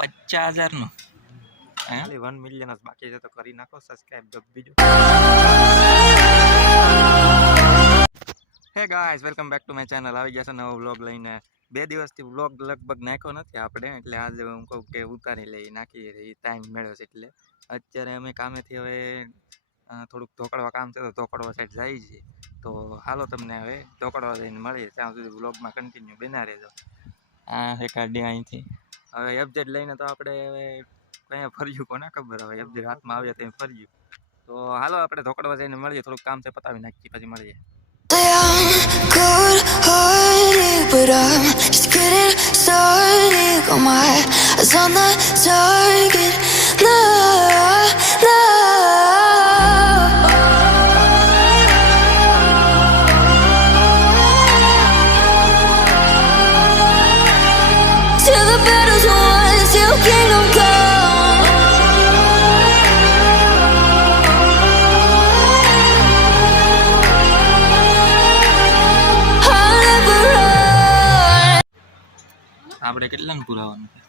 50,000 ખાલી 1 મિલિયન જ બાકી છે, તો કરી નાખો સબસ્ક્રાઇબ બીજું. હે guys, welcome back to my channel. આવી ગયા છે નવો વ્લોગ લઈને. 2 દિવસથી વ્લોગ લગભગ નાખ્યો નથી આપણે, એટલે આજે હું કહું કે ઉતારી લઈ નાખીએ. એ ટાઈમ મળ્યો છે એટલે અત્યારે અમે કામેથી હવે થોડુંક ધોકડવા કામ છે, તો ધોકડવા સાઈડ જાય છે. તો હાલો તમને હવે ધોકડવા જઈને મળીએ. ત્યાં સુધી વ્લોગમાં કન્ટિન્યુ બના રહેજો. આ છે ગાડી અહીંથી. હવે એફજેડ લઈને તો આપણે હવે કંઈ ફર્યું કોને ખબર. હવે એફજેડ હાથમાં આવ્યા ત્યાં ફર્યું. તો હાલો આપણે ધોકડવા જઈને મળીએ. થોડુંક કામ છે પતાવી નાખીએ, પછી મળીએ. But I'm just getting started. Got my eyes on the target. No, no. Till the battle's won, till kingdom come. I'll never run. આપણે કેટલાનું પુરાવાનું છે?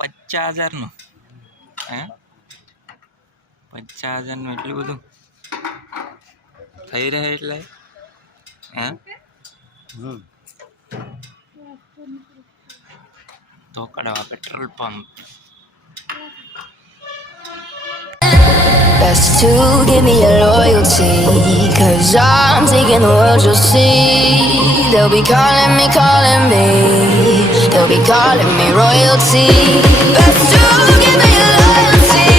50,000 હે? 50,000 એટલું બધું થઈ રહે એટલે હે? Dhokadva petrol pump. Best to give me your loyalty, 'cause I'm taking the world, you'll see. They'll be calling me, they'll be calling me royalty. Best to give me your loyalty,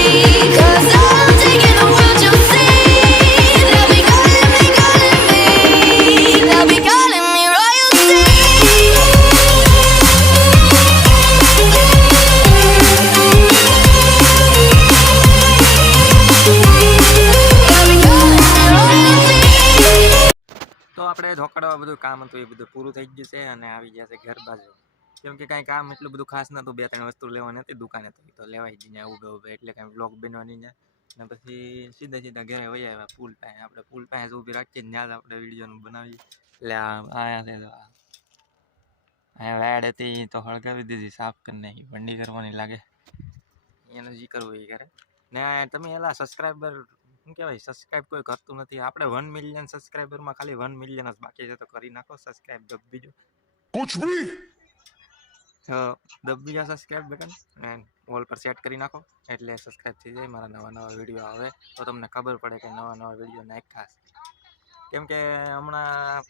'cause I'm taking the world, you'll see. They'll be calling me, they'll be calling me royalty. તો આપણે ધોકડવા બધું કામ હતું એ બધું પૂરું થઈ ગયું છે અને આવી ગયા છે ઘર બાજુ. કેમ કે કાંઈ કામ એટલું બધું ખાસ નહોતું. 2-3 વસ્તુ લેવાની હતી દુકાને, તો લેવાઈ ગઈ ને ઊભે એટલે કાંઈ બ્લોગ બનવાની ને. અને પછી સીધા ઘરે વહી આવ્યા પુલ પાસે. આપણે પુલ પાસે ઊભી રાખીએ ત્યાં જ આપણે વિડીયોનું બનાવીએ. એટલે આયા છે તો અહીંયા વાડ હતી તો હળગાવી દીધી, સાફ કરી નાખી. બંડી કરવાની લાગે, એને જે કરવું એ કરે. ને તમે એલા સબસ્ક્રાઈબર શું કહેવાય, સબસ્ક્રાઈબ કોઈ કરતું નથી. આપણે 1 મિલિયન સબસ્ક્રાઈબરમાં ખાલી 1 મિલિયન જ બાકી છે, તો કરી નાખો સબસ્ક્રાઈબ બીજું. कुछ भी દબી જાઓ સબસ્ક્રાઈબ બટન એન્ડ ઓલ પર સેટ કરી નાખો, એટલે સબસ્ક્રાઈબ થઈ જાય. મારા નવા વિડીયો આવે તો તમને ખબર પડે કે નવા વિડીયો નાખ્યા છે. કેમ કે હમણાં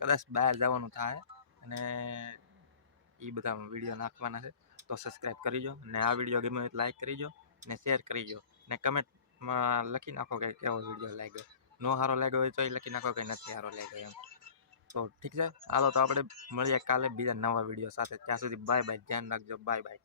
કદાચ બહાર જવાનું થાય અને એ બધા વિડીયો નાખવાના છે, તો સબસ્ક્રાઈબ કરીજો. અને આ વિડીયો ગમે તો લાઈક કરીજો ને શેર કરીજો. ને કમેન્ટમાં લખી નાખો કે કેવો વિડીયો લાગ્યો. નો સારો લાગ્યો હોય તો એ લખી નાખો કે નથી સારો લાગ્યો એમ. તો ઠીક છે, હાલો તો આપણે મળીએ કાલે બીજા નવા વિડીયો સાથે. ત્યાં સુધી બાય બાય, ધ્યાન રાખજો, બાય બાય.